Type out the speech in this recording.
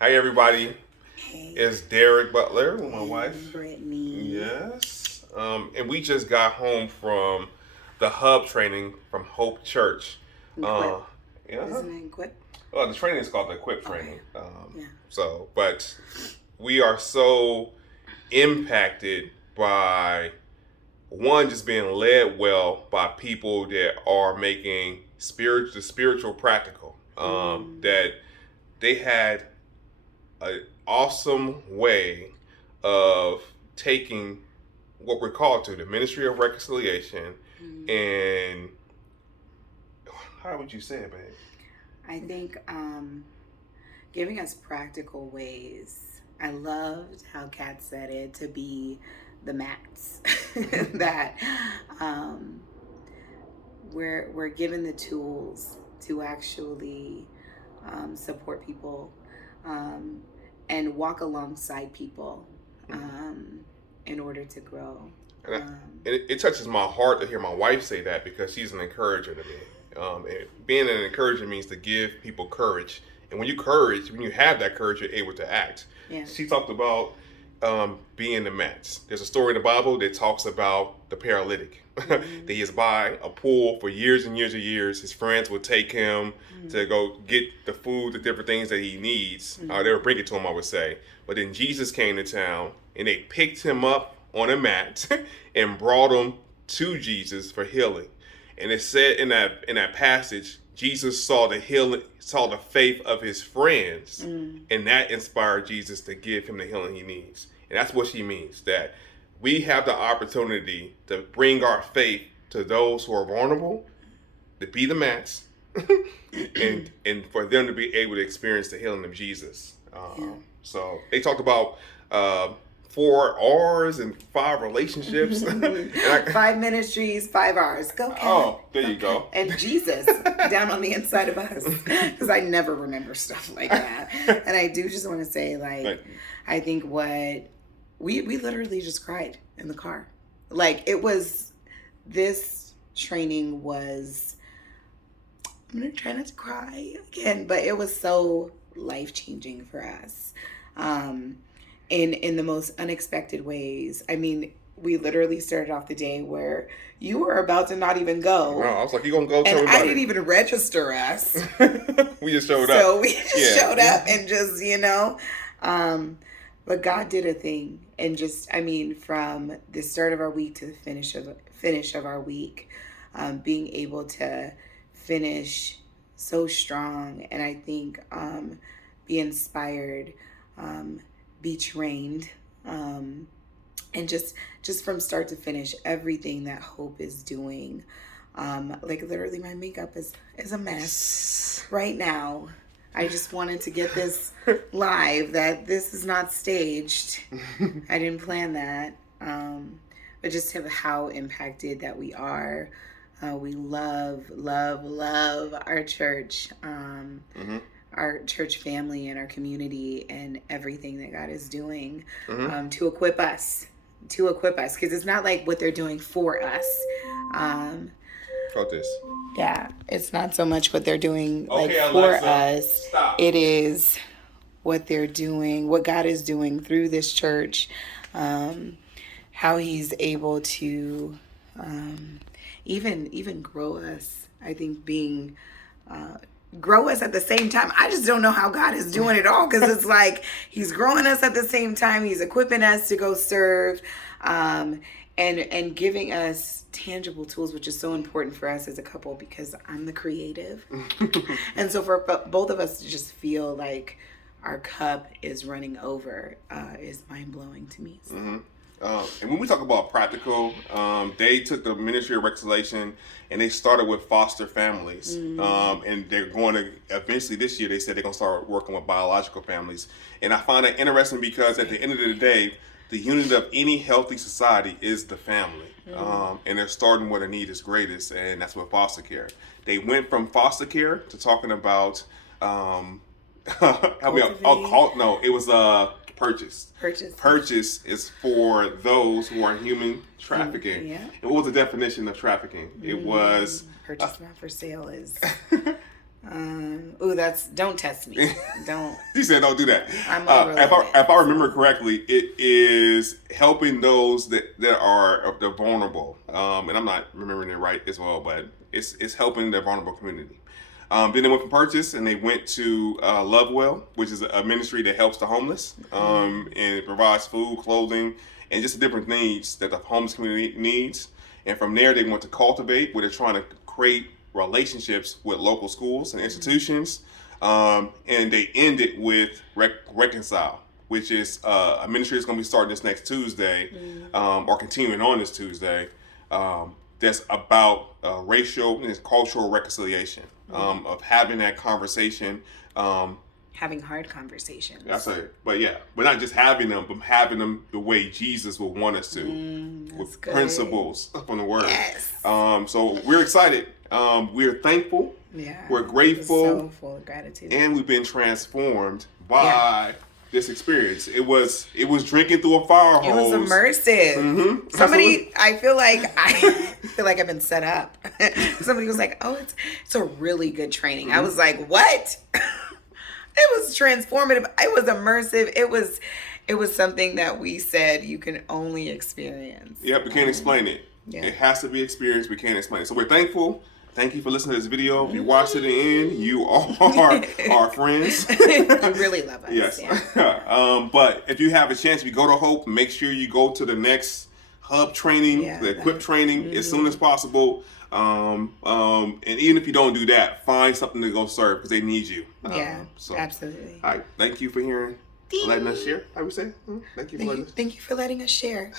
Hi, everybody. Hey, It's Derek Butler with my and wife. Brittany. Yes. And we just got home from the hub training from Hope Church. Uh, Equip. yeah. Isn't it Equip? Well, the training is called the Equip Okay. training. Yeah. But we are so impacted by one, just being led well by people that are making the spiritual practical. That they had an awesome way of taking what we're called to the ministry of reconciliation and how would you say it, babe? I think giving us practical ways. I loved how Kat said it to be the mats that we're given the tools to actually support people um, and walk alongside people in order to grow. And, I, Um, and it touches my heart to hear my wife say that because she's an encourager to me. And being an encourager means to give people courage. And when you have that courage, you're able to act. yeah. She talked about being the match. There's a story in the Bible that talks about the paralytic. That he is by a pool for years and years and years. His friends would take him to go get the food, the different things that he needs. They would bring it to him, I would say. But then Jesus came to town and they picked him up on a mat and brought him to Jesus for healing. And it said in that passage, Jesus saw the healing, saw the faith of his friends, and that inspired Jesus to give him the healing he needs. And that's what she means, that we have the opportunity to bring our faith to those who are vulnerable, to be the mats, and for them to be able to experience the healing of Jesus. So they talked about 4 R's and 5 relationships. And 5 ministries, 5 R's. Go, Kat. Oh, there you go. And Jesus down on the inside of us. Because I never remember stuff like that. And I do just want to say, I think what we literally just cried in the car. This training was, I'm going to try not to cry again, but it was so life-changing for us. In the most unexpected ways. I mean, we literally started off the day where you were about to not even go. I was like, you gonna go tell and everybody. I didn't even register us. We just showed up. So we just showed up and just, but God did a thing. And just, from the start of our week to the finish of our week, being able to finish so strong. And I think be inspired, be trained, and just from start to finish, everything that Hope is doing. Literally my makeup is a mess right now. I just wanted to get this live, that this is not staged. I didn't plan that. But just how impacted that we are. We love our church. Our church family and our community and everything that God is doing to equip us, because it's not like what they're doing for us. Got this. Yeah, it's not so much what they're doing for Alexa, us. stop. It is what they're doing, what God is doing through this church, how He's able to even grow us. I think being grow us at the same time. I just don't know how God is doing it all, because it's like He's growing us at the same time. He's equipping us to go serve, and giving us tangible tools, which is so important for us as a couple, because I'm the creative. And so for both of us to just feel like our cup is running over is mind-blowing to me. So. And when we talk about practical, they took the ministry of reconciliation and they started with foster families. And they're going to, eventually this year, they said they're going to start working with biological families. And I find that interesting because at the end of the day, the unit of any healthy society is the family. And they're starting where the need is greatest, and that's with foster care. They went from foster care to talking about, it was purchase. Purchase is for those who are human trafficking. And what was the definition of trafficking? It was purchase not for sale is Don't test me. Don't. He said, "Don't do that." I'm over If I remember correctly, it is helping those that are the vulnerable. And I'm not remembering it right as well, but it's helping the vulnerable community. Then they went from Purchase and they went to Lovewell, which is a ministry that helps the homeless and it provides food, clothing, and just the different needs that the homeless community needs. And from there, they went to Cultivate, where they're trying to create relationships with local schools and institutions. And they ended with Reconcile, which is a ministry that's going to be starting this next Tuesday, or continuing on this Tuesday. That's about racial and cultural reconciliation, of having that conversation. Having hard conversations. That's it. But yeah, but not just having them, but having them the way Jesus would want us to, with good. Principles from the Word. Yes. So we're excited. We're thankful. Yeah. We're grateful. So full of gratitude. And we've been transformed by this experience. It was drinking through a fire hose. It was immersive. Mm-hmm. Somebody, I feel like I've been set up. Somebody was like, "Oh, it's a really good training." I was like, "What?" It was transformative. It was immersive. It was something that we said you can only experience. Yep, we can't explain it. Yeah. It has to be experienced. We can't explain it. So we're thankful. Thank you for listening to this video. If you watched it to the end, you are our friends. You really love us. Yes. Yeah. But if you have a chance, if you go to Hope, make sure you go to the next hub training, the equip training, as soon as possible. And even if you don't do that, find something to go serve because they need you. So absolutely. All right. Thank you for letting us share. How we say? Thank you for letting us. Thank you for letting us share.